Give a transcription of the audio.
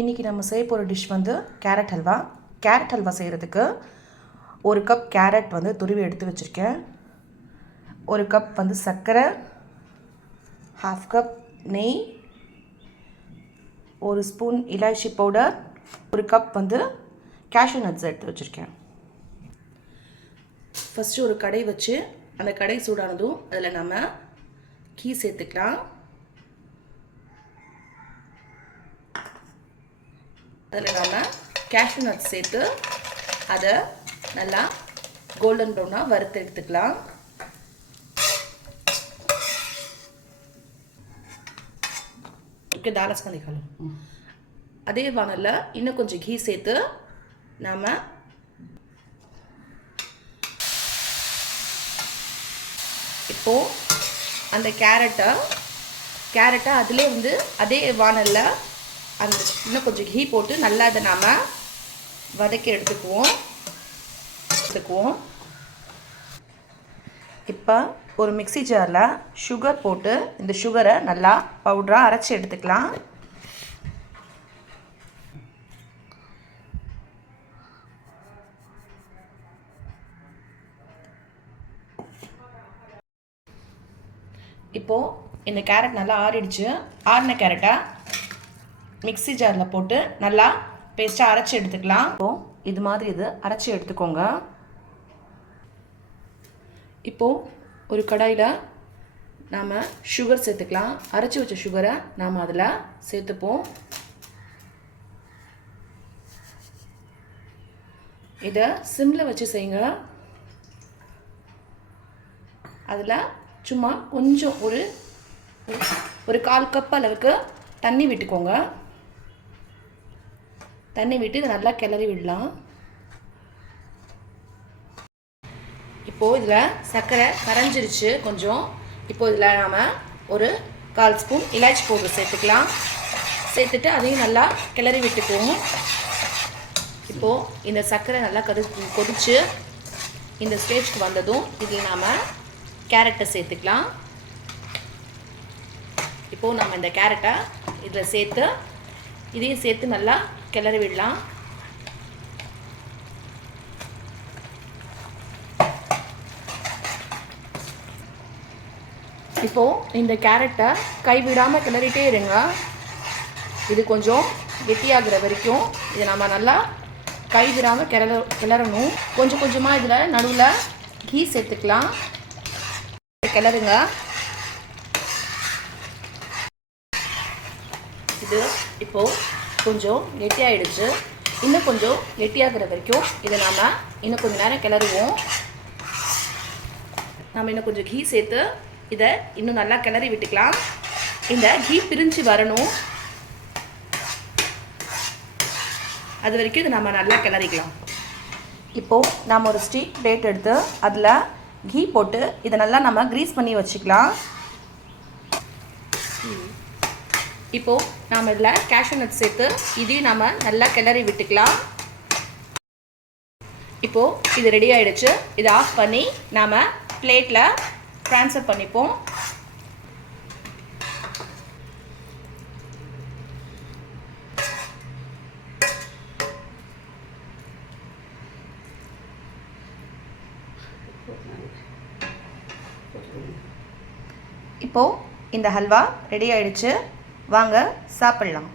இன்றைக்கி நம்ம செய்ய போகிற டிஷ் வந்து கேரட் ஹல்வா. கேரட் ஹல்வா செய்கிறதுக்கு 1 கப் கேரட் வந்து துருவி எடுத்து வச்சுருக்கேன். 1 கப் வந்து சர்க்கரை, 1/2 கப் நெய், 1 ஸ்பூன் இலாய்ச்சி பவுடர், 1 கப் வந்து கேஷ்யூ நட்ஸ் எடுத்து வச்சுருக்கேன். ஃபஸ்ட்டு ஒரு கடை வச்சு அந்த கடை சூடானதும் அதில் நம்ம கீ சேர்த்துக்கலாம். அதில் நம்ம கேஷ்யூ நட்ஸ் சேர்த்து அதை நல்லா கோல்டன் ப்ரௌனாக வறுத்து எடுத்துக்கலாம். அதே வானல்ல இன்னும் கொஞ்சம் கீ சேர்த்து நாம் இப்போது அந்த கேரட்டை அதிலே வந்து அதே வானல்ல அந்த இன்னும் கொஞ்சம் கீ போட்டு நல்லா அதை நாம் வதக்கி எடுத்துக்குவோம். இப்போ ஒரு மிக்ஸி ஜாரில் சுகர் போட்டு இந்த சுகரை நல்லா பவுடராக அரைச்சி எடுத்துக்கலாம். இப்போது இந்த கேரட் நல்லா ஆறிடுச்சு. ஆறின கேரட்டை மிக்ஸி ஜாரில் போட்டு நல்லா பேஸ்ட்டாக அரைச்சி எடுத்துக்கலாம். இப்போது இது மாதிரி இது அரைச்சி எடுத்துக்கோங்க. இப்போது ஒரு கடாயில் நாம் சுகர் சேர்த்துக்கலாம். அரைச்சி வச்ச சுகரை நாம் அதில் சேர்த்துப்போம். இதை சிம்மில் வச்சு செய்யுங்க. அதில் சும்மா கொஞ்சம் ஒரு 1/4 கப் அளவுக்கு தண்ணி விட்டுக்கோங்க. தண்ணி விட்டு இதை நல்லா கிளறி விடலாம். இப்போது இதில் சர்க்கரை கரைஞ்சிருச்சு கொஞ்சம். இப்போது இதில் நாம் ஒரு 1/4 ஸ்பூன் இலாய்ச்சி பவுடர் சேர்த்துக்கலாம். சேர்த்துட்டு அதையும் நல்லா கிளறி விட்டுக்குவோம். இப்போது இந்த சர்க்கரை நல்லா கொதிச்சு இந்த ஸ்டேஜ்க்கு வந்ததும் இதில் நாம் கேரட்டை சேர்த்துக்கலாம். இப்போது நம்ம இந்த கேரட்டை இதில் சேர்த்து இதையும் சேர்த்து நல்லா கிளறி விடலாம். இப்போது இந்த கேரட்டை கைவிடாமல் கிளறிட்டே இருங்க. இது கொஞ்சம் கெட்டியாகிற வரைக்கும் இதை நம்ம நல்லா கைவிடாமல் கிளறணும். கொஞ்சம் கொஞ்சமாக இதில் நடுவில் கீ சேர்த்துக்கலாம். கிளறுங்க. இது இப்போது கொஞ்சம் கெட்டியாகிடுச்சு. இன்னும் கொஞ்சம் கெட்டியாகிற வரைக்கும் இதை நாம் இன்னும் கொஞ்சம் நேரம் கிளறுவோம். நாம் இன்னும் கொஞ்சம் கீ சேர்த்து இதை இன்னும் நல்லா கிளறி விட்டுக்கலாம். இந்த கீ பிரிஞ்சு வரணும். அது வரைக்கும் இதை நம்ம நல்லா கிளறிக்கலாம். இப்போது நாம் ஒரு ஸ்டீக் பிளேட் எடுத்து அதில் கீ போட்டு இதை நல்லா நம்ம க்ரீஸ் பண்ணி வச்சுக்கலாம். இப்போது நாம் இதில் கேஷ்யூ நட்ஸ் சேர்த்து இதையும் நாம் நல்லா கிளறி விட்டுக்கலாம். இப்போது இது ரெடி ஆகிடுச்சு. இதை ஆஃப் பண்ணி நாம் பிளேட்டில் ட்ரான்ஸ்ஃபர் பண்ணிப்போம். இப்போது இந்த ஹல்வா ரெடி ஆகிடுச்சு. வாங்க சாப்பிட்லாம்.